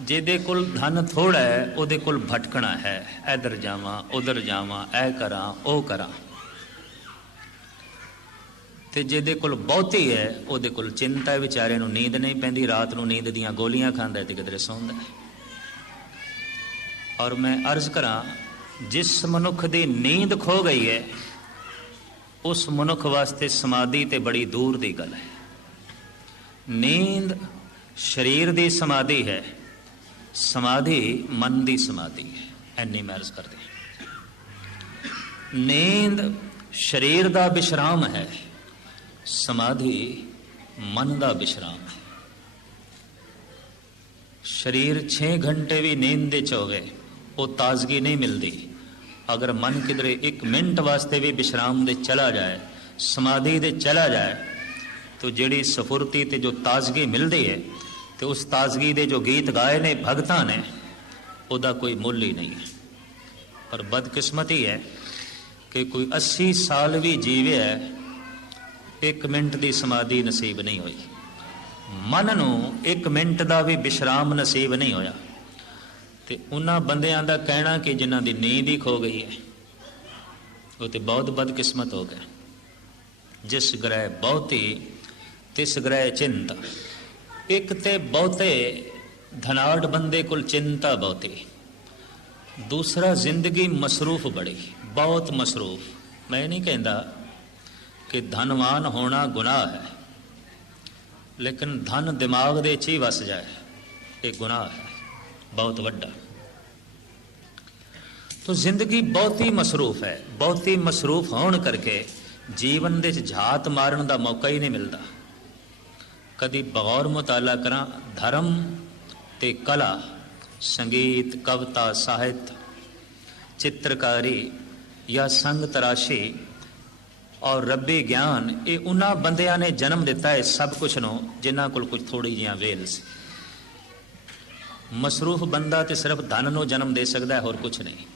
ਜਿਹਦੇ ਕੋਲ ਧਨ ਥੋੜਾ ਹੈ, ਉਹਦੇ ਕੋਲ ਭਟਕਣਾ ਹੈ। ਇਧਰ ਜਾਵਾਂ, ਉਧਰ ਜਾਵਾਂ ਐ ਕਰਾਂ, ਉਹ ਕਰਾਂ। ਤੇ ਜਿਹਦੇ ਕੋਲ ਬਹੁਤੀ ਹੈ, ਉਹਦੇ ਕੋਲ ਚਿੰਤਾ ਹੈ, ਵਿਚਾਰੇ ਨੂੰ ਨੀਂਦ ਨਹੀਂ ਪੈਂਦੀ, ਰਾਤ ਨੂੰ ਨੀਂਦ ਦੀਆਂ ਗੋਲੀਆਂ ਖਾਂਦਾ ਹੈ ਤੇ ਕਿਧਰੇ ਸੌਂਦਾ ਔਰ ਮੈਂ ਅਰਜ਼ ਕਰਾਂ, ਜਿਸ ਮਨੁੱਖ ਦੀ ਨੀਂਦ ਖੋ ਗਈ ਹੈ, ਉਸ ਮਨੁੱਖ ਵਾਸਤੇ ਸਮਾਧੀ ਤੇ ਬੜੀ ਦੂਰ ਦੀ ਗੱਲ ਹੈ। ਨੀਂਦ ਸਰੀਰ ਦੀ ਸਮਾਧੀ ਹੈ ਸਮਾਧੀ ਮਨ ਦੀ ਸਮਾਧੀ ਹੈ, ਐਨੀ ਮੈਂ ਕਰਦੇ ਨੀਂਦ ਸਰੀਰ ਦਾ ਵਿਸ਼ਰਾਮ ਹੈ, ਸਮਾਧੀ ਮਨ ਦਾ ਵਿਸ਼ਰਾਮ ਹੈ। ਸਰੀਰ 6 ਘੰਟੇ ਵੀ ਨੀਂਦ ਦੇ ਚ ਹੋਵੇ, ਉਹ ਤਾਜ਼ਗੀ ਨਹੀਂ ਮਿਲਦੀ। ਅਗਰ ਮਨ ਕਿਧਰੇ 1 ਮਿੰਟ ਵਾਸਤੇ ਵੀ ਵਿਸ਼ਰਾਮ ਦੇ ਚਲਾ ਜਾਏ, ਸਮਾਧੀ ਦੇ ਚਲਾ ਜਾਏ, ਤੋ ਜਿਹੜੀ ਸਫੁਰਤੀ ਤੇ ਜੋ ਤਾਜ਼ਗੀ ਮਿਲਦੀ ਹੈ ਤੇ ਉਸ ਤਾਜ਼ਗੀ ਦੇ ਜੋ ਗੀਤ ਗਾਏ ਨੇ ਭਗਤਾਂ ਨੇ ਉਹਦਾ ਕੋਈ ਮੁੱਲ ਹੀ ਨਹੀਂ ਹੈ। ਪਰ ਬਦਕਿਸਮਤੀ ਹੈ ਕਿ ਕੋਈ 80 ਸਾਲ ਵੀ ਜੀਵਿਆ ਹੈ, ਇੱਕ ਮਿੰਟ ਦੀ ਸਮਾਧੀ ਨਸੀਬ ਨਹੀਂ ਹੋਈ। ਮਨ ਨੂੰ ਇੱਕ ਮਿੰਟ ਦਾ ਵੀ ਵਿਸ਼ਰਾਮ ਨਸੀਬ ਨਹੀਂ ਹੋਇਆ। ਤੇ ਉਹਨਾਂ ਬੰਦਿਆਂ ਦਾ ਕਹਿਣਾ ਕਿ ਜਿਨ੍ਹਾਂ ਦੀ ਨੀਂਦ ਹੀ ਖੋ ਗਈ ਹੈ ਉਹ ਤੇ ਬਹੁਤ ਬਦਕਿਸਮਤ ਹੋ ਗਏ। ਜਿਸ ਗ੍ਰਹਿ ਬਹੁਤੀ ਤਿਸ ਗ੍ਰਹਿ ਚਿੰਤਾ। ਇੱਕ ਤੇ ਬਹੁਤੇ, ਧਨਾੜ ਬੰਦੇ ਕੋਲ ਚਿੰਤਾ ਬਹੁਤੀ। ਦੂਸਰਾ, ਜ਼ਿੰਦਗੀ ਮਸਰੂਫ ਬੜੀ, ਬਹੁਤ ਮਸਰੂਫ। ਮੈਂ ਨਹੀਂ ਕਹਿੰਦਾ ਕਿ ਧਨਵਾਨ ਹੋਣਾ ਗੁਨਾਹ ਹੈ, ਲੇਕਿਨ ਧਨ ਦਿਮਾਗ ਦੇ ਚ ਹੀ ਵਸ ਜਾਏ, ਇਹ ਗੁਨਾਹ ਹੈ, ਬਹੁਤ ਵੱਡਾ। ਤੋ ਜ਼ਿੰਦਗੀ ਬਹੁਤੀ ਮਸਰੂਫ ਹੈ, ਬਹੁਤੀ ਮਸਰੂਫ ਹੋਣ ਕਰਕੇ ਜੀਵਨ ਦੇ ਚ ਝਾਤ ਮਾਰਨ ਦਾ ਮੌਕਾ ਹੀ ਨਹੀਂ ਮਿਲਦਾ। ਕਦੀ ਬਗੌਰ ਮੁਤਾਲਾ ਕਰਾਂ, ਧਰਮ ਤੇ ਕਲਾ, ਸੰਗੀਤ, ਕਵਿਤਾ, ਸਾਹਿਤ, ਚਿੱਤਰਕਾਰੀ ਜਾਂ ਸੰਗ ਤਰਾਸ਼ੀ ਔਰ ਰੱਬੀ ਗਿਆਨ, ਇਹ ਉਹਨਾਂ ਬੰਦਿਆਂ ਨੇ ਜਨਮ ਦਿੱਤਾ ਹੈ ਸਭ ਕੁਝ ਨੂੰ, ਜਿਨ੍ਹਾਂ ਕੋਲ ਕੁਝ ਥੋੜੀ ਜੀਆਂ ਵੇਲ ਸੀ। ਮਸਰੂਫ ਬੰਦਾ ਤੇ ਸਿਰਫ ਧਨ ਨੂੰ ਜਨਮ ਦੇ ਸਕਦਾ ਹੈ, ਹੋਰ ਕੁਝ ਨਹੀਂ।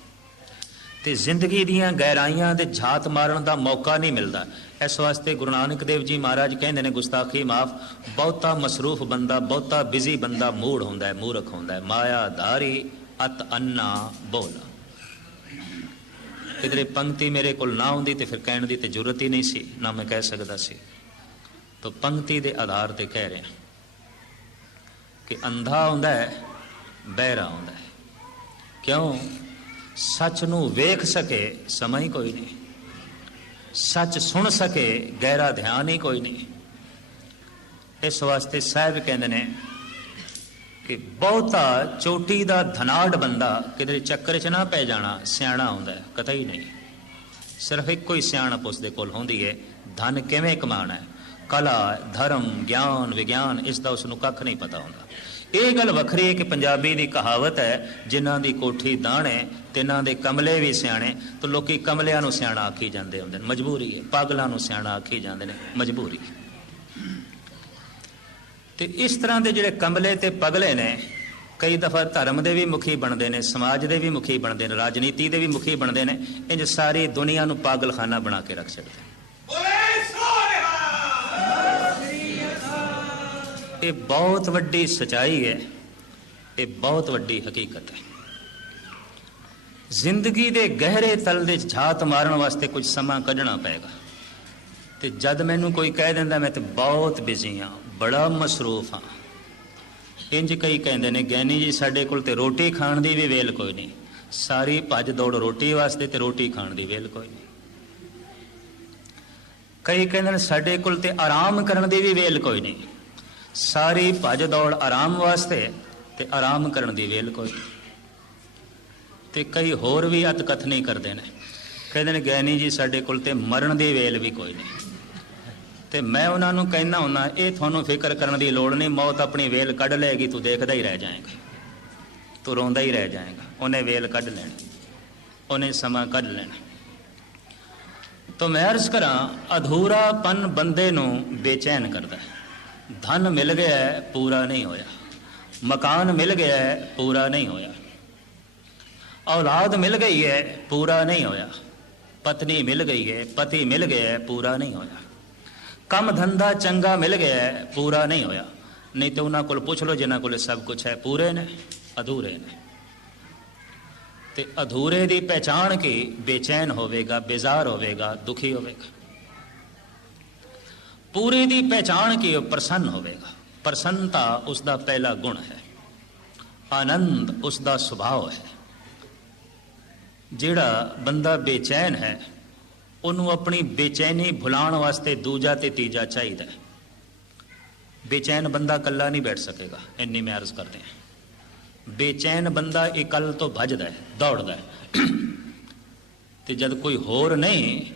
ਤੇ ਜ਼ਿੰਦਗੀ ਦੀਆਂ ਗਹਿਰਾਈਆਂ ਦੇ ਝਾਤ ਮਾਰਨ ਦਾ ਮੌਕਾ ਨਹੀਂ ਮਿਲਦਾ। ਇਸ ਵਾਸਤੇ ਗੁਰੂ ਨਾਨਕ ਦੇਵ ਜੀ ਮਹਾਰਾਜ ਕਹਿੰਦੇ ਨੇ, ਗੁਸਤਾਖੀ ਮਾਫ, ਬਹੁਤਾ ਮਸਰੂਫ ਬੰਦਾ, ਬਹੁਤਾ ਬਿਜ਼ੀ ਬੰਦਾ ਮੂੜ ਹੁੰਦਾ ਹੈ, ਮੂਰਖ ਹੁੰਦਾ ਹੈ। ਮਾਇਆ ਅਤ ਅੰਨਾ ਬੋਲ। ਕਿਧਰੇ ਪੰਕਤੀ ਮੇਰੇ ਕੋਲ ਨਾ ਹੁੰਦੀ ਤੇ ਫਿਰ ਕਹਿਣ ਦੀ ਤੇ ਜ਼ਰੂਰਤ ਹੀ ਨਹੀਂ ਸੀ, ਨਾ ਮੈਂ ਕਹਿ ਸਕਦਾ ਸੀ। ਤਾਂ ਪੰਕਤੀ ਦੇ ਆਧਾਰ ਤੇ ਕਹਿ ਰਿਹਾ ਕਿ ਅੰਧਾ ਹੁੰਦਾ ਹੈ, ਬਹਿਰਾ ਹੁੰਦਾ ਹੈ। ਕਿਉਂ? ਸੱਚ ਨੂੰ ਵੇਖ ਸਕੇ ਸਮਾਂ ਹੀ ਕੋਈ ਨਹੀਂ। ਸੱਚ ਸੁਣ ਸਕੇ, ਗਹਿਰਾ ਧਿਆਨ ਹੀ ਕੋਈ ਨਹੀਂ। ਇਸ ਵਾਸਤੇ ਸਾਹਿਬ ਕਹਿੰਦੇ ਨੇ ਕਿ ਬਹੁਤਾ ਚੋਟੀ ਦਾ ਧਨਾੜ ਬੰਦਾ ਕਿਤੇ ਚੱਕਰ 'ਚ ਨਾ ਪੈ ਜਾਣਾ, ਸਿਆਣਾ ਹੁੰਦਾ ਹੈ ਹੀ ਨਹੀਂ। ਸਿਰਫ ਇੱਕੋ ਹੀ ਸਿਆਣਪ ਉਸਦੇ ਕੋਲ ਹੁੰਦੀ ਹੈ ਧਨ ਕਿਵੇਂ ਕਮਾਣਾ ਹੈ? ਕਲਾ, ਧਰਮ, ਗਿਆਨ, ਵਿਗਿਆਨ, ਇਸ ਦਾ ਉਸ ਨੂੰ ਕੱਖ ਨਹੀਂ ਪਤਾ ਹੁੰਦਾ। ਇਹ ਗੱਲ ਵੱਖਰੀ ਹੈ ਕਿ ਪੰਜਾਬੀ ਦੀ ਕਹਾਵਤ ਹੈ, ਜਿਨ੍ਹਾਂ ਦੀ ਕੋਠੀ ਦਾਣੇ, ਤਿੰਨਾਂ ਦੇ ਕਮਲੇ ਵੀ ਸਿਆਣੇ, ਤਾਂ ਲੋਕੀ ਕਮਲਿਆਂ ਨੂੰ ਸਿਆਣਾ ਆਖੀ ਜਾਂਦੇ ਹੁੰਦੇ ਨੇ। ਮਜਬੂਰੀ ਹੈ, ਪਾਗਲਾਂ ਨੂੰ ਸਿਆਣਾ ਆਖੀ ਜਾਂਦੇ ਨੇ। ਮਜਬੂਰੀ। ਤੇ ਇਸ ਤਰ੍ਹਾਂ ਦੇ ਜਿਹੜੇ ਕਮਲੇ ਤੇ ਪਗਲੇ ਨੇ, ਕਈ ਦਫਾ ਧਰਮ ਦੇ ਵੀ ਮੁਖੀ ਬਣਦੇ ਨੇ, ਸਮਾਜ ਦੇ ਵੀ ਮੁਖੀ ਬਣਦੇ ਨੇ, ਰਾਜਨੀਤੀ ਦੇ ਵੀ ਮੁਖੀ ਬਣਦੇ ਨੇ, ਇੰਜ ਸਾਰੀ ਦੁਨੀਆ ਨੂੰ ਪਾਗਲਖਾਨਾ ਬਣਾ ਕੇ ਰੱਖ ਛੱਡਦੇ ਬੋਲੇ ਇਹ ਬਹੁਤ ਵੱਡੀ ਸਚਾਈ ਹੈ, ਇਹ ਬਹੁਤ ਵੱਡੀ ਹਕੀਕਤ ਹੈ। ਜ਼ਿੰਦਗੀ ਦੇ ਗਹਿਰੇ ਤਲ ਦੇ ਝਾਤ ਮਾਰਨ ਵਾਸਤੇ ਕੁਝ ਸਮਾਂ ਕੱਢਣਾ ਪਏਗਾ। ਤੇ ਜਦ ਮੈਨੂੰ ਕੋਈ ਕਹਿ ਦਿੰਦਾ, ਮੈਂ ਤੇ ਬਹੁਤ ਬਿਜ਼ੀ ਹਾਂ, ਬੜਾ ਮਸਰੂਫ ਹਾਂ। ਇੰਜ ਕਈ ਕਹਿੰਦੇ ਨੇ ਗਿਆਨੀ ਜੀ, ਸਾਡੇ ਕੋਲ ਤੇ ਰੋਟੀ ਖਾਣ ਦੀ ਵੀ ਵੇਲ ਕੋਈ ਨਹੀਂ। ਸਾਰੀ ਭੱਜ ਦੌੜ ਰੋਟੀ ਵਾਸਤੇ ਤੇ ਰੋਟੀ ਖਾਣ ਦੀ ਵੇਲ ਕੋਈ ਨਹੀਂ। ਕਈ ਕਹਿੰਦੇ ਨੇ, ਸਾਡੇ ਕੋਲ ਤੇ ਆਰਾਮ ਕਰਨ ਦੀ ਵੀ ਵੇਲ ਕੋਈ ਨਹੀਂ। ਸਾਰੀ ਭੱਜ ਦੌੜ ਆਰਾਮ ਵਾਸਤੇ ਤੇ ਆਰਾਮ ਕਰਨ ਦੀ ਵੇਲ ਕੋਈ। ਨਹੀਂ ਤੇ ਕਈ ਹੋਰ ਵੀ ਅਤ ਕਥਨੀ ਕਰਦੇ ਨੇ। ਕਹਿੰਦੇ ਨੇ ਗਿਆਨੀ ਜੀ, ਸਾਡੇ ਕੋਲ ਤੇ ਮਰਨ ਦੀ ਵੇਲ ਵੀ ਕੋਈ ਨਹੀਂ। ਤੇ ਮੈਂ ਉਹਨਾਂ ਨੂੰ ਕਹਿੰਦਾ ਹੁੰਦਾ, ਇਹ ਤੁਹਾਨੂੰ ਫਿਕਰ ਕਰਨ ਦੀ ਲੋੜ ਨਹੀਂ, ਮੌਤ ਆਪਣੀ ਵੇਲ ਕੱਢ ਲਏਗੀ, ਤੂੰ ਦੇਖਦਾ ਹੀ ਰਹਿ ਜਾਏਗਾ। ਤੂੰ ਰੋਂਦਾ ਹੀ ਰਹਿ ਜਾਏਗਾ। ਉਹਨੇ ਵੇਲ ਕੱਢ ਲੈਣੀ। ਉਹਨੇ ਸਮਾਂ ਕੱਢ ਲੈਣਾ। ਤਾਂ ਮੈਂ ਅਰਜ਼ ਕਰਾਂ, ਅਧੂਰਾਪਨ ਬੰਦੇ ਨੂੰ ਬੇਚੈਨ ਕਰਦਾ ਹੈ। ਧਨ ਮਿਲ ਗਿਆ ਹੈ, ਪੂਰਾ ਨਹੀਂ ਹੋਇਆ ਮਕਾਨ ਮਿਲ ਗਿਆ ਹੈ, ਪੂਰਾ ਨਹੀਂ ਹੋਇਆ ਔਲਾਦ ਮਿਲ ਗਈ ਹੈ ਪੂਰਾ ਨਹੀਂ ਹੋਇਆ ਪਤਨੀ ਮਿਲ ਗਈ ਹੈ ਪਤੀ ਮਿਲ ਗਿਆ ਹੈ ਪੂਰਾ ਨਹੀਂ ਹੋਇਆ ਕੰਮ ਧੰਦਾ ਚੰਗਾ ਮਿਲ ਗਿਆ ਹੈ ਪੂਰਾ ਨਹੀਂ ਹੋਇਆ ਨਹੀਂ ਤੇ ਉਹਨਾਂ ਕੋਲ ਪੁੱਛ ਲਓ ਜਿਨ੍ਹਾਂ ਕੋਲ ਸਭ ਕੁਝ ਹੈ ਪੂਰੇ ਨੇ ਅਧੂਰੇ ਨੇ ਤੇ ਅਧੂਰੇ ਦੀ ਪਹਿਚਾਣ ਕੀ ਬੇਚੈਨ ਹੋਵੇਗਾ ਬੇਜ਼ਾਰ ਹੋਵੇਗਾ ਦੁਖੀ ਹੋਵੇਗਾ ਪੂਰੇ ਦੀ ਪਹਿਚਾਣ ਕੇ ਉਹ ਪ੍ਰਸੰਨ ਹੋਵੇਗਾ। ਪ੍ਰਸੰਨਤਾ ਉਸ ਦਾ ਪਹਿਲਾ ਗੁਣ ਹੈ। ਆਨੰਦ ਉਸ ਦਾ ਸੁਭਾਅ ਹੈ। ਜਿਹੜਾ ਬੰਦਾ ਬੇਚੈਨ ਹੈ, ਉਹਨੂੰ ਆਪਣੀ ਬੇਚੈਨੀ ਭੁਲਾਉਣ ਵਾਸਤੇ ਦੂਜਾ ਤੇ ਤੀਜਾ ਚਾਹੀਦਾ ਹੈ। ਬੇਚੈਨ ਬੰਦਾ ਇਕੱਲਾ ਨਹੀਂ ਬੈਠ ਸਕੇਗਾ, ਇੰਨੀ ਮੈਂ ਅਰਜ਼ ਕਰਦੇ ਹਾਂ। ਬੇਚੈਨ ਬੰਦਾ ਇਕੱਲ ਤੋਂ ਭੱਜਦਾ ਹੈ, ਦੌੜਦਾ ਹੈ। ਤੇ ਜਦ ਕੋਈ ਹੋਰ ਨਹੀਂ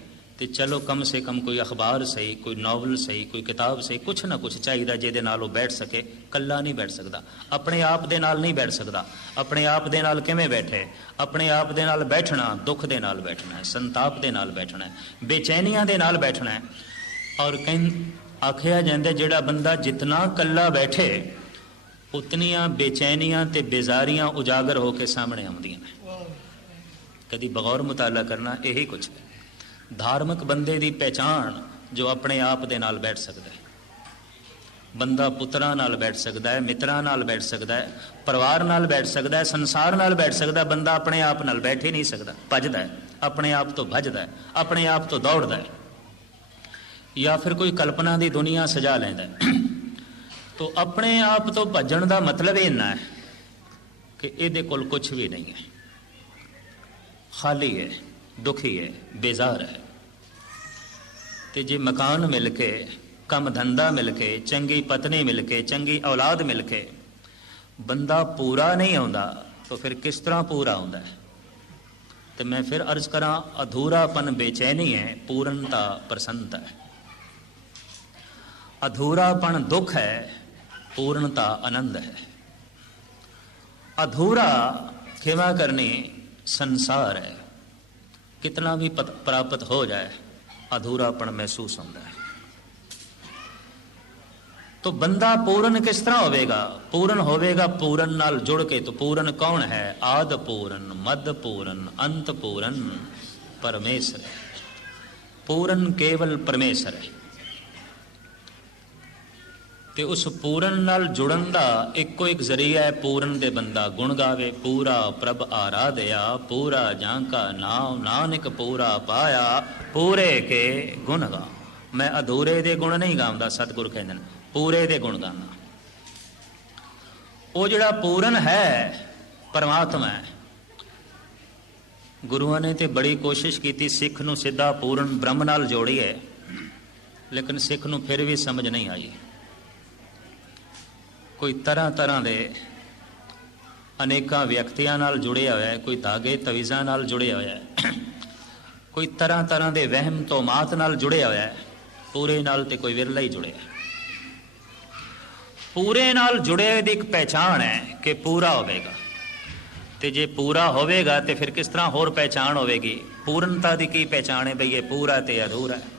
ਤੇ ਚਲੋ ਕਮ ਸੇ ਕਮ ਕੋਈ ਅਖਬਾਰ ਸਹੀ ਕੋਈ ਨੋਵਲ ਸਹੀ ਕੋਈ ਕਿਤਾਬ ਸਹੀ ਕੁਛ ਨਾ ਕੁਛ ਚਾਹੀਦਾ ਜਿਹਦੇ ਨਾਲ ਉਹ ਬੈਠ ਸਕੇ। ਕੱਲਾ ਨਹੀਂ ਬੈਠ ਸਕਦਾ। ਆਪਣੇ ਆਪ ਦੇ ਨਾਲ ਨਹੀਂ ਬੈਠ ਸਕਦਾ। ਆਪਣੇ ਆਪ ਦੇ ਨਾਲ ਕਿਵੇਂ ਬੈਠੇ? ਆਪਣੇ ਆਪ ਦੇ ਨਾਲ ਬੈਠਣਾ ਦੁੱਖ ਦੇ ਨਾਲ ਬੈਠਣਾ ਹੈ ਸੰਤਾਪ ਦੇ ਨਾਲ ਬੈਠਣਾ ਹੈ ਬੇਚੈਨੀਆਂ ਦੇ ਨਾਲ ਬੈਠਣਾ ਹੈ। ਔਰ ਕਹਿੰ ਆਖਿਆ ਜਾਂਦਾ ਜਿਹੜਾ ਬੰਦਾ ਜਿਤਨਾ ਕੱਲਾ ਬੈਠੇ ਉਤਨੀਆਂ ਬੇਚੈਨੀਆਂ ਤੇ ਬੇਜ਼ਾਰੀਆਂ ਉਜਾਗਰ ਹੋ ਕੇ ਸਾਹਮਣੇ ਆਉਂਦੀਆਂ ਨੇ। ਕਦੀ ਬਗੌਰ ਮੁਤਾਲਾ ਕਰਨਾ ਇਹੀ ਕੁਝ ਹੈ। ਧਾਰਮਿਕ ਬੰਦੇ ਦੀ ਪਹਿਚਾਣ ਜੋ ਆਪਣੇ ਆਪ ਦੇ ਨਾਲ ਬੈਠ ਸਕਦਾ ਹੈ। ਬੰਦਾ ਪੁੱਤਰਾਂ ਨਾਲ ਬੈਠ ਸਕਦਾ ਹੈ, ਮਿੱਤਰਾਂ ਨਾਲ ਬੈਠ ਸਕਦਾ ਹੈ, ਪਰਿਵਾਰ ਨਾਲ ਬੈਠ ਸਕਦਾ ਹੈ, ਸੰਸਾਰ ਨਾਲ ਬੈਠ ਸਕਦਾ ਬੰਦਾ ਆਪਣੇ ਆਪ ਨਾਲ ਬੈਠ ਹੀ ਨਹੀਂ ਸਕਦਾ। ਭੱਜਦਾ ਹੈ, ਆਪਣੇ ਆਪ ਤੋਂ ਭੱਜਦਾ ਹੈ, ਆਪਣੇ ਆਪ ਤੋਂ ਦੌੜਦਾ ਹੈ। ਜਾਂ ਫਿਰ ਕੋਈ ਕਲਪਨਾ ਦੀ ਦੁਨੀਆ ਸਜਾ ਲੈਂਦਾ ਹੈ। ਤੋ ਆਪਣੇ ਆਪ ਤੋਂ ਭੱਜਣ ਦਾ ਮਤਲਬ ਇਹ ਨਾ ਹੈ ਕਿ ਇਹਦੇ ਕੋਲ ਕੁਝ ਵੀ ਨਹੀਂ ਹੈ। ਖਾਲੀ ਹੈ। ਦੁਖੀ ਹੈ, ਬੇਜ਼ਾਰ ਹੈ। ਤੇ ਜੇ ਮਕਾਨ ਮਿਲ ਕੇ, ਕੰਮ ਧੰਦਾ ਮਿਲ ਕੇ, ਚੰਗੀ ਪਤਨੀ ਮਿਲ ਕੇ, ਚੰਗੀ ਔਲਾਦ ਮਿਲ ਕੇ, ਬੰਦਾ ਪੂਰਾ ਨਹੀਂ ਆਉਂਦਾ, ਤਾਂ ਫਿਰ ਕਿਸ ਤਰ੍ਹਾਂ ਪੂਰਾ ਆਉਂਦਾ ਹੈ? ਤੇ ਮੈਂ ਫਿਰ ਅਰਜ਼ ਕਰਾਂ, ਅਧੂਰਾਪਨ ਬੇਚੈਨੀ ਹੈ, ਪੂਰਨਤਾ ਪ੍ਰਸੰਨਤਾ ਹੈ। ਅਧੂਰਾਪਨ ਦੁੱਖ ਹੈ, ਪੂਰਨਤਾ ਆਨੰਦ ਹੈ। ਅਧੂਰਾ ਖਿਮਾ ਕਰਨੀ? ਸੰਸਾਰ ਹੈ। ਕਿਤਨਾ ਵੀ ਪਤ- ਪ੍ਰਾਪਤ ਹੋ ਜਾਏ ਅਧੂਰਾਪਨ ਮਹਿਸੂਸ ਹੁੰਦਾ ਹੈ। ਤੋ ਬੰਦਾ ਪੂਰਨ ਕਿਸ ਤਰ੍ਹਾਂ ਹੋਵੇਗਾ? ਪੂਰਨ ਹੋਵੇਗਾ ਪੂਰਨ ਨਾਲ ਜੁੜ ਕੇ, ਤੋ ਪੂਰਨ ਕੌਣ ਹੈ? ਆਦ ਪੂਰਨ, ਮਦ ਪੂਰਨ, ਅੰਤ ਪੂਰਨ, ਪਰਮੇਸ਼ਰ ਹੈ। ਪੂਰਨ ਕੇਵਲ ਪਰਮੇਸ਼ਰ ਹੈ। ਤੇ ਉਸ ਪੂਰਨ ਨਾਲ ਜੁੜਨ ਦਾ ਇੱਕੋ ਇੱਕ ਜ਼ਰੀਆ ਹੈ, ਪੂਰਨ ਦੇ ਬੰਦਾ ਗੁਣ ਗਾਵੇ, ਪੂਰਾ ਪ੍ਰਭ ਆਰਾਧਿਆ, ਪੂਰਾ ਜਾਂ ਕਾ ਨਾਮ ਨਾਨਕ ਪੂਰਾ ਪਾਇਆ, ਪੂਰੇ ਕੇ ਗੁਣ ਗਾ। ਮੈਂ ਅਧੂਰੇ ਦੇ ਗੁਣ ਨਹੀਂ ਗਾਉਂਦਾ, ਸਤਿਗੁਰ ਕਹਿੰਦੇ ਨੇ, ਪੂਰੇ ਦੇ ਗੁਣ ਗਾਉਂਦਾ। ਉਹ ਜਿਹੜਾ ਪੂਰਨ ਹੈ, ਪਰਮਾਤਮਾ ਹੈ। ਗੁਰੂਆਂ ਨੇ ਤੇ ਬੜੀ ਕੋਸ਼ਿਸ਼ ਕੀਤੀ, ਸਿੱਖ ਨੂੰ ਸਿੱਧਾ ਪੂਰਨ ਬ੍ਰਹਮ ਨਾਲ ਜੋੜੀਏ, ਲੇਕਿਨ ਸਿੱਖ ਨੂੰ ਫਿਰ ਵੀ ਸਮਝ ਨਹੀਂ ਆਈ। ਕੋਈ ਤਰ੍ਹਾਂ ਤਰ੍ਹਾਂ ਦੇ ਅਨੇਕਾਂ ਵਿਅਕਤੀਆਂ ਨਾਲ ਜੁੜਿਆ ਹੋਇਆ ਹੈ, ਕੋਈ ਧਾਗੇ ਤਵੀਜ਼ਾਂ ਨਾਲ ਜੁੜਿਆ ਹੋਇਆ ਹੈ, ਕੋਈ ਤਰ੍ਹਾਂ ਤਰ੍ਹਾਂ ਦੇ ਵਹਿਮ ਤੋਂ ਮਾਤ ਨਾਲ ਜੁੜਿਆ ਹੋਇਆ ਹੈ, ਪੂਰੇ ਨਾਲ ਤੇ ਕੋਈ ਵਿਰਲਾ ਹੀ ਜੁੜਿਆ ਪੂਰੇ ਨਾਲ ਜੁੜੇ ਦੀ ਇੱਕ ਪਹਿਚਾਣ ਹੈ ਕਿ ਪੂਰਾ ਹੋਵੇਗਾ। ਤੇ ਜੇ ਪੂਰਾ ਹੋਵੇਗਾ ਤੇ ਫਿਰ ਕਿਸ ਤਰ੍ਹਾਂ ਹੋਰ ਪਹਿਚਾਣ ਹੋਵੇਗੀ? ਪੂਰਨਤਾ ਦੀ ਕੀ ਪਹਿਚਾਣ ਹੈ ਬਈ ਇਹ ਪੂਰਾ ਤੇ ਅਧੂਰਾ ਹੈ?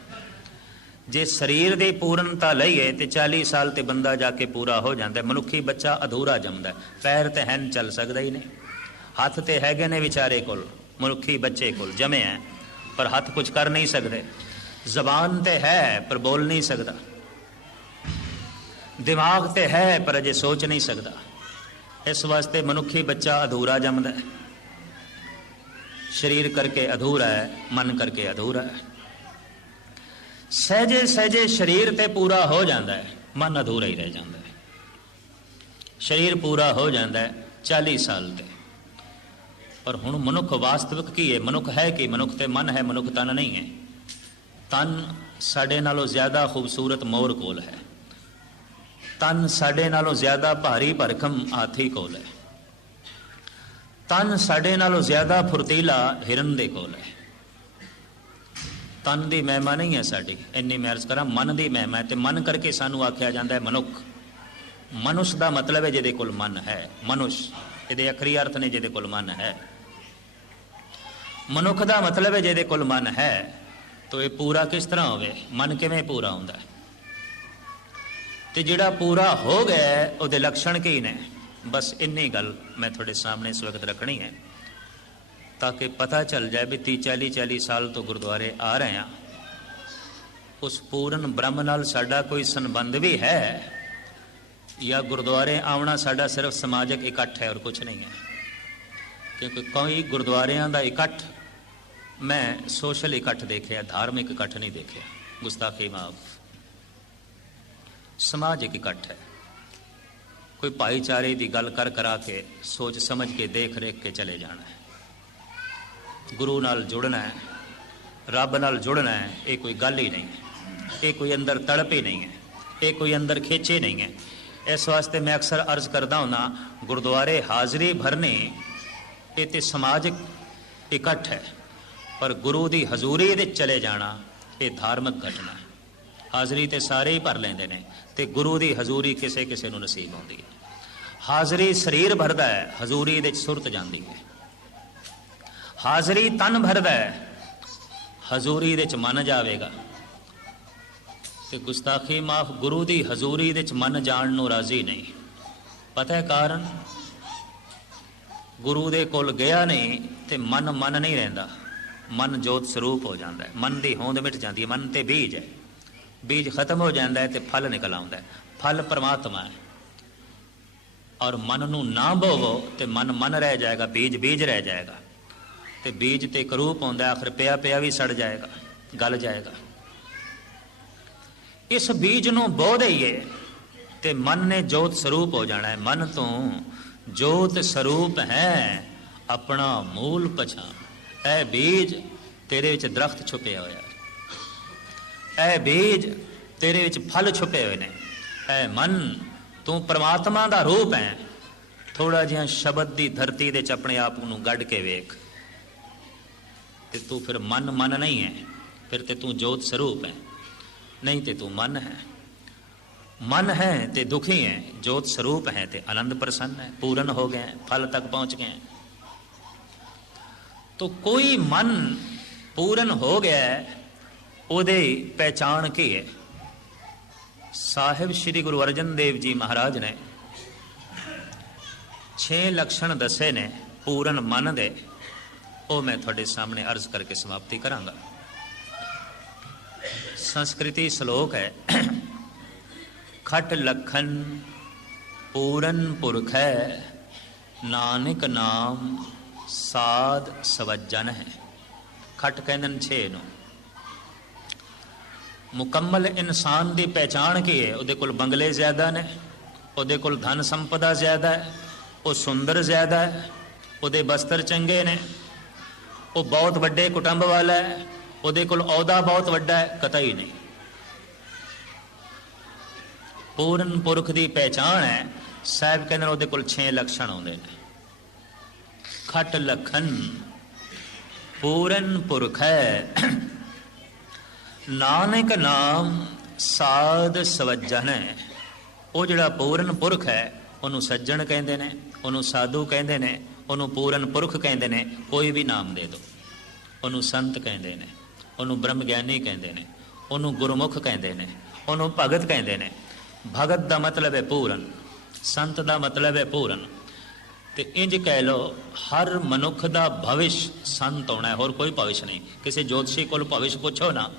ਜੇ ਸਰੀਰ ਦੀ ਪੂਰਨਤਾ ਲਈਏ ਤੇ 40 ਸਾਲ ਤੇ ਬੰਦਾ ਜਾ ਕੇ ਪੂਰਾ ਹੋ ਜਾਂਦਾ ਮਨੁੱਖੀ ਬੱਚਾ ਅਧੂਰਾ ਜੰਮਦਾ ਪੈਰ ਤੇ ਹੈਨ ਚੱਲ ਸਕਦਾ ਹੀ ਨਹੀਂ। ਹੱਥ ਤੇ ਹੈਗੇ ਨੇ ਵਿਚਾਰੇ ਕੋਲ, ਮਨੁੱਖੀ ਬੱਚੇ ਕੋਲ, ਜਮੇ ਹੈ। ਪਰ ਹੱਥ ਕੁਝ ਕਰ ਨਹੀਂ ਸਕਦੇ। ਜ਼ਬਾਨ ਤੇ ਹੈ, ਪਰ ਬੋਲ ਨਹੀਂ ਸਕਦਾ। ਦਿਮਾਗ ਤੇ ਹੈ, ਪਰ ਅਜੇ ਸੋਚ ਨਹੀਂ ਸਕਦਾ। ਇਸ ਵਾਸਤੇ ਮਨੁੱਖੀ ਬੱਚਾ ਅਧੂਰਾ ਜੰਮਦਾ ਹੈ। ਸਰੀਰ ਕਰਕੇ ਅਧੂਰਾ ਹੈ, ਮਨ ਕਰਕੇ ਅਧੂਰਾ ਹੈ। ਸਹਜੇ ਸਹਜੇ ਸਰੀਰ ਤੇ ਪੂਰਾ ਹੋ ਜਾਂਦਾ ਹੈ। ਮਨ ਅਧੂਰਾ ਹੀ ਰਹਿ ਜਾਂਦਾ ਹੈ। ਸਰੀਰ ਪੂਰਾ ਹੋ ਜਾਂਦਾ ਹੈ 40 ਸਾਲ ਤੇ। ਪਰ ਹੁਣ ਮਨੁੱਖ ਵਾਸਤਵਿਕ ਕੀ ਹੈ? ਮਨੁੱਖ ਹੈ ਕਿ? ਮਨੁੱਖ ਤੇ ਮਨ ਹੈ, ਮਨੁੱਖ ਤਨ ਨਹੀਂ ਹੈ। ਤਨ ਸਾਡੇ ਨਾਲੋਂ ਜ਼ਿਆਦਾ ਖੂਬਸੂਰਤ ਮੋਰ ਕੋਲ ਹੈ। ਤਨ ਸਾਡੇ ਨਾਲੋਂ ਜ਼ਿਆਦਾ ਭਾਰੀ ਭਰਖਮ ਹਾਥੀ ਕੋਲ ਹੈ। ਤਨ ਸਾਡੇ ਨਾਲੋਂ ਜ਼ਿਆਦਾ ਫੁਰਤੀਲਾ ਹਿਰਨ ਦੇ ਕੋਲ ਹੈ। ਤਨ ਦੀ ਮਹਿਮਾ ਨਹੀਂ ਹੈ ਸਾਡੀ। ਇੰਨੀ ਮਹਿਰਜ਼ ਕਰਾਂ, ਮਨ ਦੀ ਮਹਿਮਾ ਤੇ ਮਨ ਕਰਕੇ ਸਾਨੂੰ ਆਖਿਆ ਜਾਂਦਾ ਹੈ ਮਨੁੱਖ। ਮਨੁੱਖ ਦਾ ਮਤਲਬ ਹੈ ਜਿਹਦੇ ਕੋਲ ਮਨ ਹੈ। ਮਨੁੱਖ ਇਹਦੇ ਅਖਰੀ ਅਰਥ ਨੇ ਜਿਹਦੇ ਕੋਲ ਮਨ ਹੈ। ਮਨੁੱਖ ਦਾ ਮਤਲਬ ਹੈ ਜਿਹਦੇ ਕੋਲ ਮਨ ਹੈ, ਤੋ ਇਹ ਪੂਰਾ ਕਿਸ ਤਰ੍ਹਾਂ ਹੋਵੇ? ਮਨ ਕਿਵੇਂ ਪੂਰਾ ਹੁੰਦਾ ਹੈ? ਤੇ ਜਿਹੜਾ ਪੂਰਾ ਹੋ ਗਿਆ, ਉਹਦੇ ਲੱਛਣ ਕੀ ਨੇ? ਬਸ ਇੰਨੀ ਗੱਲ ਮੈਂ ਤੁਹਾਡੇ ਸਾਹਮਣੇ ਇਸ ਵਕਤ ਰੱਖਣੀ ਹੈ। ਤਾਂ ਕਿ ਪਤਾ ਚੱਲ ਜਾਏ ਵੀ 30 40 40 ਸਾਲ ਤੋਂ ਗੁਰਦੁਆਰੇ ਆ ਰਹੇ ਹਾਂ ਉਸ ਪੂਰਨ ਬ੍ਰਹਮ ਨਾਲ ਸਾਡਾ ਕੋਈ ਸੰਬੰਧ ਵੀ ਹੈ ਜਾਂ ਗੁਰਦੁਆਰੇ ਆਉਣਾ ਸਾਡਾ ਸਿਰਫ ਸਮਾਜਿਕ ਇਕੱਠ ਹੈ ਔਰ ਕੁਝ ਨਹੀਂ ਹੈ ਕਿਉਂਕਿ ਕੋਈ ਗੁਰਦੁਆਰਿਆਂ ਦਾ ਇਕੱਠ ਮੈਂ ਸੋਸ਼ਲ ਇਕੱਠ ਦੇਖਿਆ ਧਾਰਮਿਕ ਇਕੱਠ ਨਹੀਂ ਦੇਖਿਆ ਗੁਸਤਾਖੀ ਮਾਫ ਸਮਾਜਿਕ ਇਕੱਠ ਹੈ ਕੋਈ ਭਾਈਚਾਰੇ ਦੀ ਗੱਲ ਕਰ ਕਰਾ ਕੇ ਸੋਚ ਸਮਝ ਕੇ ਦੇਖ ਰੇਖ ਕੇ ਚਲੇ ਜਾਣਾ ਹੈ ਗੁਰੂ ਨਾਲ ਜੁੜਨਾ ਹੈ, ਰੱਬ ਨਾਲ ਜੁੜਨਾ ਹੈ, ਇਹ ਕੋਈ ਗੱਲ ਹੀ ਨਹੀਂ ਹੈ। ਇਹ ਕੋਈ ਅੰਦਰ ਤੜਪ ਹੀ ਨਹੀਂ ਹੈ, ਇਹ ਕੋਈ ਅੰਦਰ ਖੇਚੇ ਨਹੀਂ ਹੈ। ਇਸ ਵਾਸਤੇ ਮੈਂ ਅਕਸਰ ਅਰਜ਼ ਕਰਦਾ ਹੁੰਦਾ, ਗੁਰਦੁਆਰੇ ਹਾਜ਼ਰੀ ਭਰਨੀ, ਇਹ ਤੇ ਸਮਾਜਿਕ ਇਕੱਠ ਹੈ, ਪਰ ਗੁਰੂ ਦੀ ਹਜ਼ੂਰੀ ਦੇ ਚਲੇ ਜਾਣਾ, ਇਹ ਧਾਰਮਿਕ ਘਟਨਾ ਹੈ। ਹਾਜ਼ਰੀ ਤੇ ਸਾਰੇ ਹੀ ਭਰ ਲੈਂਦੇ ਨੇ, ਤੇ ਗੁਰੂ ਦੀ ਹਜ਼ੂਰੀ ਕਿਸੇ ਕਿਸੇ ਨੂੰ ਨਸੀਬ ਆਉਂਦੀ ਹੈ। ਹਾਜ਼ਰੀ ਸਰੀਰ ਭਰਦਾ ਹੈ, ਹਜ਼ੂਰੀ ਦੇ ਸੁਰਤ ਜਾਂਦੀ ਹੈ। ਹਾਜ਼ਰੀ ਤਨ ਭਰਦਾ ਹੈ। ਹਜ਼ੂਰੀ ਦੇ ਚ ਮਨ ਜਾਵੇਗਾ। ਤੇ ਗੁਸਤਾਖੀ ਮਾਫ ਗੁਰੂ ਦੀ ਹਜ਼ੂਰੀ ਦੇ ਚ ਮਨ ਜਾਣ ਨੂੰ ਰਾਜ਼ੀ ਨਹੀਂ। ਪਤਾ ਹੈ ਕਾਰਨ? ਗੁਰੂ ਦੇ ਕੋਲ ਗਿਆ ਨਹੀਂ ਤੇ ਮਨ ਮਨ ਨਹੀਂ ਰਹਿੰਦਾ। ਮਨ ਜੋਤ ਸਰੂਪ ਹੋ ਜਾਂਦਾ ਹੈ। ਮਨ ਦੀ ਹੋਂਦ ਮਿਟ ਜਾਂਦੀ ਹੈ। ਮਨ ਤੇ ਬੀਜ ਹੈ। ਬੀਜ ਖਤਮ ਹੋ ਜਾਂਦਾ ਹੈ ਤੇ ਫਲ ਨਿਕਲ ਆਉਂਦਾ ਹੈ। ਫਲ ਪਰਮਾਤਮਾ ਹੈ। ਔਰ ਮਨ ਨੂੰ ਨਾ ਬੋਵੋ ਤੇ ਮਨ ਮਨ ਰਹਿ ਜਾਏਗਾ, ਬੀਜ ਬੀਜ ਰਹਿ ਜਾਏਗਾ। ਤੇ ਬੀਜ ਤੇ ਇੱਕ ਰੂਪ ਹੁੰਦਾ ਹੈ, ਆਖਰ ਪਿਆ ਪਿਆ ਵੀ ਸੜ ਜਾਏਗਾ ਗਲ ਜਾਏਗਾ। ਇਸ ਬੀਜ ਨੂੰ ਬੋ ਦਈਏ ਤੇ ਮਨ ਨੇ ਜੋਤ ਸਰੂਪ ਹੋ ਜਾਣਾ ਹੈ। ਮਨ ਤੋਂ ਜੋਤ ਸਰੂਪ ਹੈ ਆਪਣਾ ਮੂਲ ਪਛਾਣ। ਇਹ ਬੀਜ ਤੇਰੇ ਵਿੱਚ ਦਰਖਤ ਛੁਪਿਆ ਹੋਇਆ ਹੈ। ਇਹ ਬੀਜ ਤੇਰੇ ਵਿੱਚ ਫਲ ਛੁਪੇ ਹੋਏ ਨੇ। ਇਹ ਮਨ ਤੂੰ ਪ੍ਰਮਾਤਮਾ ਦਾ ਰੂਪ ਹੈ। ਥੋੜਾ ਜਿਹਾ ਸ਼ਬਦ ਦੀ ਧਰਤੀ ਦੇ ਚ ਆਪਣੇ ਆਪ ਨੂੰ ਗੱਡ ਕੇ ਵੇਖ। ਤੇ ਤੂੰ ਫਿਰ ਮਨ ਮਨ ਨਹੀਂ ਹੈ ਫਿਰ ਤੇ ਤੂੰ ਜੋਤ ਸਰੂਪ ਹੈ। ਨਹੀਂ ਤੇ ਤੂੰ ਮਨ ਹੈ। ਮਨ ਹੈ ਤੇ ਦੁਖੀ ਹੈ ਜੋਤ ਸਰੂਪ ਹੈ ਤੇ ਆਨੰਦ ਪ੍ਰਸੰਨ ਹੈ ਪੂਰਨ ਹੋ ਗਏ ਹੈ, ਫਲ ਤੱਕ ਪਹੁੰਚ ਗਏ ਹੈ। ਤੋ ਕੋਈ ਮਨ ਪੂਰਨ ਹੋ ਗਿਆ ਹੈ, ਉਹਦੇ ਪਹਿਚਾਣ ਕੀ ਹੈ? ਸਾਹਿਬ ਸ੍ਰੀ ਗੁਰੂ ਅਰਜਨ ਦੇਵ ਜੀ ਮਹਾਰਾਜ ਨੇ 6 ਲਕਸ਼ਣ ਦੱਸੇ ਨੇ ਪੂਰਨ ਮਨ ਦੇ। ਉਹ ਮੈਂ ਤੁਹਾਡੇ ਸਾਹਮਣੇ ਅਰਜ਼ ਕਰਕੇ ਸਮਾਪਤੀ ਕਰਾਂਗਾ। ਸੰਸਕ੍ਰਿਤੀ ਸ਼ਲੋਕ ਹੈ, ਖਟ ਲਖਨ ਪੂਰਨ ਪੁਰਖ ਹੈ, ਨਾਨਕ ਨਾਮ ਸਾਧ ਸਵਜਨ ਹੈ। ਖਟ ਕਹਿੰਦੇ ਨੇ 6 ਨੂੰ। ਮੁਕੰਮਲ ਇਨਸਾਨ ਦੀ ਪਹਿਚਾਣ ਕੀ ਹੈ? ਉਹਦੇ ਕੋਲ ਬੰਗਲੇ ਜ਼ਿਆਦਾ ਨੇ, ਉਹਦੇ ਕੋਲ ਧਨ ਸੰਪਦਾ ਜ਼ਿਆਦਾ ਹੈ, ਉਹ ਸੁੰਦਰ ਜ਼ਿਆਦਾ ਹੈ, ਉਹਦੇ ਬਸਤਰ ਚੰਗੇ ਨੇ ਉਹ ਬਹੁਤ ਵੱਡੇ ਕੁਟੁੰਬ ਵਾਲਾ ਹੈ, ਉਹਦੇ ਕੋਲ ਅਹੁਦਾ ਬਹੁਤ ਵੱਡਾ ਹੈ ਹੀ ਨਹੀਂ। ਪੂਰਨ ਪੁਰਖ ਦੀ ਪਹਿਚਾਣ ਹੈ, ਸਾਹਿਬ ਕਹਿੰਦੇ ਨੇ ਉਹਦੇ ਕੋਲ 6 ਲਕਸ਼ਣ ਆਉਂਦੇ ਨੇ। ਖਟ ਲਖਨ ਪੂਰਨ ਪੁਰਖ ਹੈ। ਨਾਨਕ ਨਾਮ ਸਾਧ ਸਵਜਨ ਹੈ। ਉਹ ਜਿਹੜਾ ਪੂਰਨ ਪੁਰਖ ਹੈ, ਉਹਨੂੰ ਸੱਜਣ ਕਹਿੰਦੇ ਨੇ, ਉਹਨੂੰ ਸਾਧੂ ਕਹਿੰਦੇ ਨੇ ਉਹਨੂੰ ਪੂਰਨ ਪੁਰਖ ਕਹਿੰਦੇ ਨੇ, ਕੋਈ ਵੀ ਨਾਮ ਦੇ ਦਿਓ। ਉਹਨੂੰ ਸੰਤ ਕਹਿੰਦੇ ਨੇ, ਉਹਨੂੰ ਬ੍ਰਹਮ ਗਿਆਨੀ ਕਹਿੰਦੇ ਨੇ, ਉਹਨੂੰ ਗੁਰਮੁਖ ਕਹਿੰਦੇ ਨੇ, ਉਹਨੂੰ ਭਗਤ ਕਹਿੰਦੇ ਨੇ। ਭਗਤ ਦਾ ਮਤਲਬ ਹੈ ਪੂਰਨ, ਸੰਤ ਦਾ ਮਤਲਬ ਹੈ ਪੂਰਨ। ਤੇ ਇੰਜ ਕਹਿ ਲੋ ਹਰ ਮਨੁੱਖ ਦਾ ਭਵਿਸ਼ ਸੰਤ ਹੋਣਾ ਹੈ, ਹੋਰ ਕੋਈ ਭਵਿਸ਼ ਨਹੀਂ। ਕਿਸੇ ਜੋਤਸ਼ੀ ਕੋਲ ਭਵਿਸ਼ ਪੁੱਛੋ ਨਾ।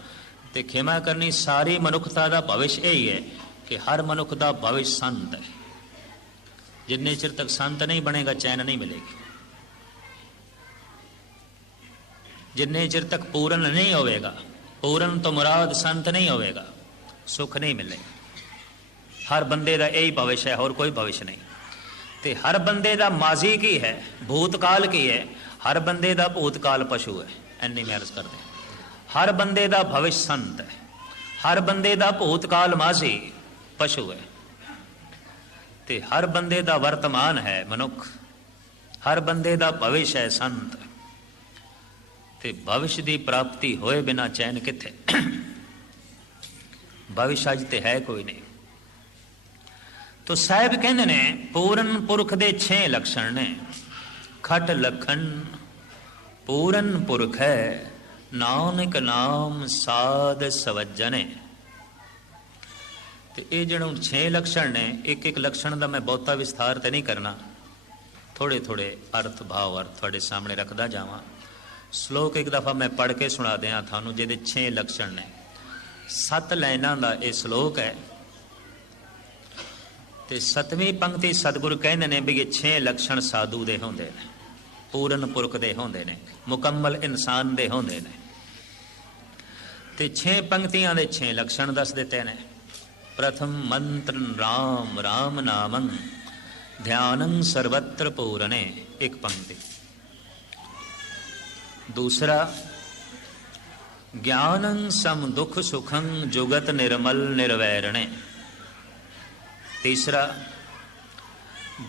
ਤੇ ਖਿਮਾ ਕਰਨੀ ਸਾਰੀ ਮਨੁੱਖਤਾ ਦਾ ਭਵਿਸ਼ ਇਹ ਹੀ ਹੈ ਕਿ ਹਰ ਮਨੁੱਖ ਦਾ ਭਵਿਸ਼ ਸੰਤ ਹੈ। ਜਿੰਨੇ ਚਿਰ ਤੱਕ ਸੰਤ ਨਹੀਂ ਬਣੇਗਾ ਚੈਨ ਨਹੀਂ ਮਿਲੇਗੀ ਜਿੰਨੇ ਚਿਰ ਤੱਕ ਪੂਰਨ ਨਹੀਂ ਹੋਵੇਗਾ ਪੂਰਨ ਤੋਂ ਮੁਰਾਦ ਸੰਤ ਨਹੀਂ ਹੋਵੇਗਾ ਸੁਖ ਨਹੀਂ ਮਿਲੇਗਾ ਹਰ ਬੰਦੇ ਦਾ ਇਹੀ ਭਵਿਸ਼ ਹੈ ਹੋਰ ਕੋਈ ਭਵਿਸ਼ ਨਹੀਂ ਤੇ ਹਰ ਬੰਦੇ ਦਾ ਮਾਜ਼ੀ ਕੀ ਹੈ ਭੂਤਕਾਲ ਕੀ ਹੈ ਹਰ ਬੰਦੇ ਦਾ ਭੂਤਕਾਲ ਪਸ਼ੂ ਹੈ ਐਨੀ ਮੈਂ ਅਰਜ਼ ਕਰਦੇ ਹਰ ਬੰਦੇ ਦਾ ਭਵਿਸ਼ ਸੰਤ ਹੈ ਹਰ ਬੰਦੇ ਦਾ ਭੂਤਕਾਲ ਮਾਜ਼ੀ ਪਸ਼ੂ ਹੈ ਤੇ ਹਰ ਬੰਦੇ ਦਾ ਵਰਤਮਾਨ ਹੈ ਮਨੁੱਖ। ਹਰ ਬੰਦੇ ਦਾ ਭਵਿਸ਼ ਹੈ ਸੰਤ। ਤੇ ਭਵਿਸ਼ ਦੀ ਪ੍ਰਾਪਤੀ ਹੋਏ ਬਿਨਾ ਚੈਨ ਕਿੱਥੇ? ਭਵਿਸ਼ ਅਜ ਤੇ ਹੈ ਕੋਈ ਨਹੀਂ। ਤੋ ਸਾਹਿਬ ਕਹਿੰਦੇ ਨੇ, ਪੂਰਨ ਪੁਰਖ ਦੇ 6 ਲਕਸ਼ਣ ਨੇ। ਖਟ ਲਖਨ ਪੂਰਨ ਪੁਰਖ ਹੈ, ਨਾਨਕ ਨਾਮ ਸਾਧ ਸਵਜਨੇ ਤੇ ਇਹ ਜਿਹੜੇ 6 ਲਕਸ਼ਣ ਨੇ ਇੱਕ ਇੱਕ ਲਕਸ਼ਣ ਦਾ ਮੈਂ ਬਹੁਤਾ ਵਿਸਥਾਰ ਤੇ ਨਹੀਂ ਕਰਨਾ। ਥੋੜੇ ਥੋੜੇ ਅਰਥ, ਭਾਵ ਅਰਥ ਤੁਹਾਡੇ ਸਾਹਮਣੇ ਰੱਖਦਾ ਜਾਵਾਂ। ਸ਼ਲੋਕ ਇੱਕ ਦਫਾ ਮੈਂ ਪੜ੍ਹ ਕੇ ਸੁਣਾ ਦਿਆਂ ਤੁਹਾਨੂੰ, ਜਿਹਦੇ 6 ਲਕਸ਼ਣ ਨੇ। ਸੱਤ ਲਾਈਨਾਂ ਦਾ ਇਹ ਸ਼ਲੋਕ ਹੈ। ਤੇ ਸਤਵੀਂ ਪੰਕਤੀ ਸਤਿਗੁਰੂ ਕਹਿੰਦੇ ਨੇ ਵੀ ਇਹ 6 ਲੱਛਣ ਸਾਧੂ ਦੇ ਹੁੰਦੇ ਨੇ, ਪੂਰਨ ਪੁਰਖ ਦੇ ਹੁੰਦੇ ਨੇ, ਮੁਕੰਮਲ ਇਨਸਾਨ ਦੇ ਹੁੰਦੇ ਨੇ। ਤੇ 6 ਪੰਕਤੀਆਂ ਦੇ 6 ਲੱਛਣ ਦੱਸ ਦਿੱਤੇ ਨੇ। ਪ੍ਰਥਮ ਮੰਤਰ ਰਾਮ ਰਾਮ ਨਾਮੰ ਧਿਆਨੰ ਸਰਵਤਰ ਪੂਰਨੇ ਇੱਕ ਪੰਕਤੀ ਦੂਸਰਾ ਗਿਆਨੰ ਸਮ ਦੁਖ ਸੁਖੰ ਜੁਗਤ ਨਿਰਮਲ ਨਿਰਵੈਰਣੇ ਤੀਸਰਾ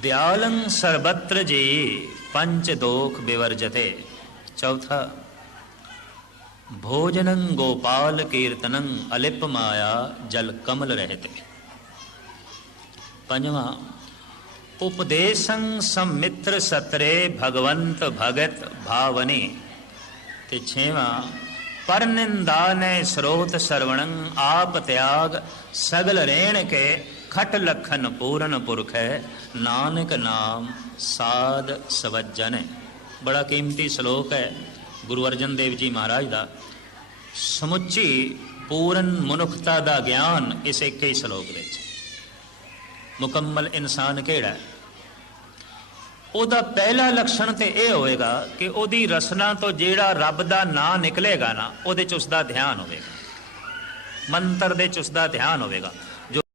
ਦਿਆਲੰ ਸਰਬਤਰ ਜੀ ਪੰਚ ਦੋਖ ਵਿਵਰਜਤੇ ਚੌਥਾ ਭੋਜਨੰ ਗੋਪਾਲ ਕੀਰਤਨੰ ਅਲਿਪ ਮਾਇਆ ਜਲ ਕਮਲ ਰਹਤੇ। ਪੰਜਵਾਂ, ਉਪਦੇਸ਼ੰ ਸੰਮਿਤਰ ਸਤਰੇ ਭਗਵੰਤ ਭਗਤ ਭਾਵਨੀ। ਤੇ ਛੇਵਾਂ, ਪਰ ਨਿੰਦਾ ਨੇ ਸਰੋਤ ਸਰਵਣੰ ਆਪ ਤਿਆਗ ਸਗਲ ਰੇਣ ਕੇ ਖਟ ਲਖਨ ਪੂਰਨ ਪੁਰਖ ਹੈ, ਨਾਨਕ ਨਾਮ ਸਾਧ ਸਵਜਨ ਬੜਾ ਕੀਮਤੀ ਸ਼ਲੋਕ ਹੈ। ਗੁਰੂ ਅਰਜਨ ਦੇਵ ਜੀ ਮਹਾਰਾਜ ਦਾ, ਸਮੁੱਚੀ ਪੂਰਨ ਮਨੁੱਖਤਾ ਦਾ ਗਿਆਨ ਇਸ ਇੱਕ ਹੀ ਸ਼ਲੋਕ ਵਿੱਚ। ਮੁਕੰਮਲ ਇਨਸਾਨ ਕਿਹੜਾ ਹੈ? ਉਹਦਾ ਪਹਿਲਾ ਲੱਛਣ ਤੇ ਇਹ ਹੋਵੇਗਾ ਕਿ ਉਹਦੀ ਰਸਨਾ ਤੋਂ ਜਿਹੜਾ ਰੱਬ ਦਾ ਨਾਂ ਨਿਕਲੇਗਾ ਨਾ, ਉਹਦੇ ਚ ਉਸ ਦਾ ਧਿਆਨ ਹੋਵੇਗਾ। ਮੰਤਰ ਦੇ ਚ ਉਸ ਦਾ ਧਿਆਨ ਹੋਵੇਗਾ।